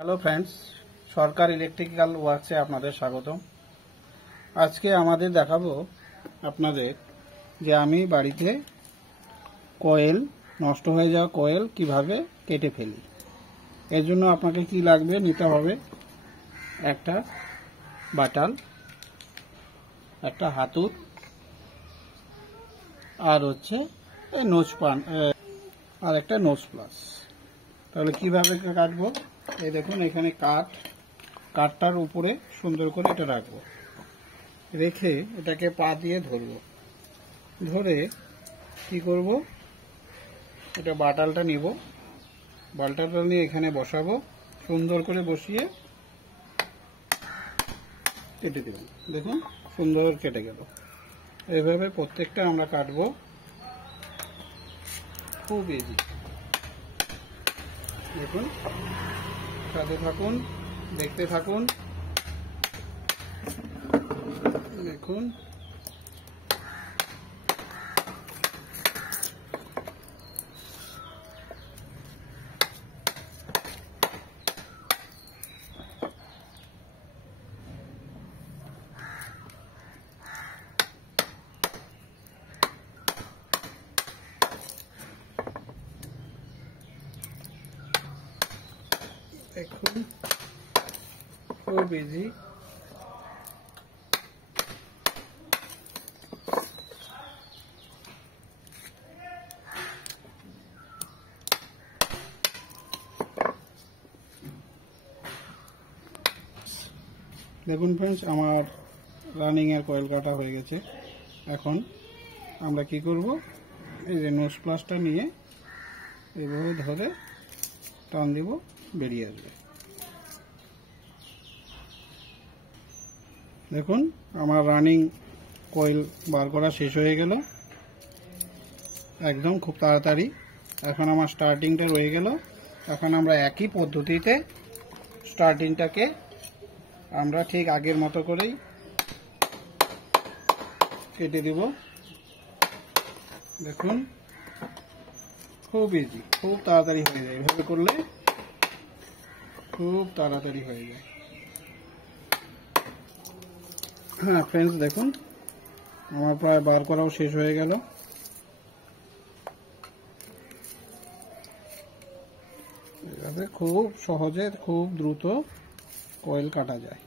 Hello friends, সরকার electrical ওয়ার্কসে আপনাদের স্বাগতম। আজকে আমাদের দেখাবো আপনাদের যে আমি বাড়িতে কয়েল নষ্ট হয়ে যাওয়া কয়েল কিভাবে কেটে ফেলি। এর জন্য আপনাকে কি লাগবে নিতে হবে, একটা বাটাল, একটা হাতুড়, আর হচ্ছে আর একটা নোজ প্লাস। তাহলে কিভাবে কাটবো, এই দেখুন এখানে কাঠটার উপরে সুন্দর করে এটা রাখবো, রেখে এটাকে পা দিয়ে ধরবো, ধরে কি করব, এটা বাটালটা নিব, বাটালটা নিয়ে এখানে বসাবো, সুন্দর করে বসিয়ে কেটে দেবেন। দেখুন সুন্দর কেটে গেল। এইভাবে প্রত্যেকটা আমরা কাটবো, খুব ইজি। দেখুন, সাথে থাকুন, দেখতে থাকুন। দেখুন দেখুন খুব ইজি। দেখুন ফ্রেন্ডস, আমার রানিং এর কয়েল কাটা হয়ে গেছে। এখন আমরা কি করব, এই যে নোজ প্লাসটা নিয়ে এইভাবে ধরে টান দিব, বেরিয়ে আসবে। দেখুন আমার রানিং কয়েল বার করা শেষ হয়ে গেল, একদম খুব তাড়াতাড়ি। এখন আমার স্টার্টিংটা রয়ে গেল। এখন আমরা একই পদ্ধতিতে স্টার্টিংটাকে আমরা ঠিক আগের মতো করেই কেটে দিব। দেখুন খুব ইজি, খুব তাড়াতাড়ি হয়ে যায়। এভাবে করলে খুব তাড়াতাড়ি হয়ে যায়। হ্যাঁ ফ্রেন্ডস, দেখুন আমার প্রায় বার করাও শেষ হয়ে গেল। এভাবে খুব সহজে, খুব দ্রুত কয়েল কাটা যায়।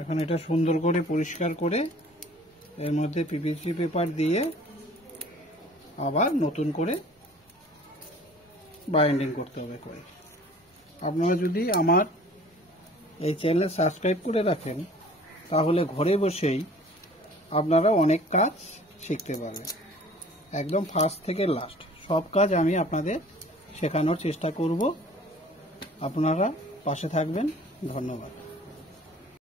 এখন এটা সুন্দর করে পরিষ্কার করে এর মধ্যে পিভিসি পেপার দিয়ে আবার নতুন করে বাইন্ডিং করতে হবে কয়েল। আপনারা যদি আমার এই চ্যানেল সাবস্ক্রাইব করে রাখেন, তাহলে ঘরে বসেই আপনারা অনেক কাজ শিখতে পারবেন। একদম ফার্স্ট থেকে লাস্ট সব কাজ আমি আপনাদের শেখানোর চেষ্টা করব। আপনারা পাশে থাকবেন। ধন্যবাদ।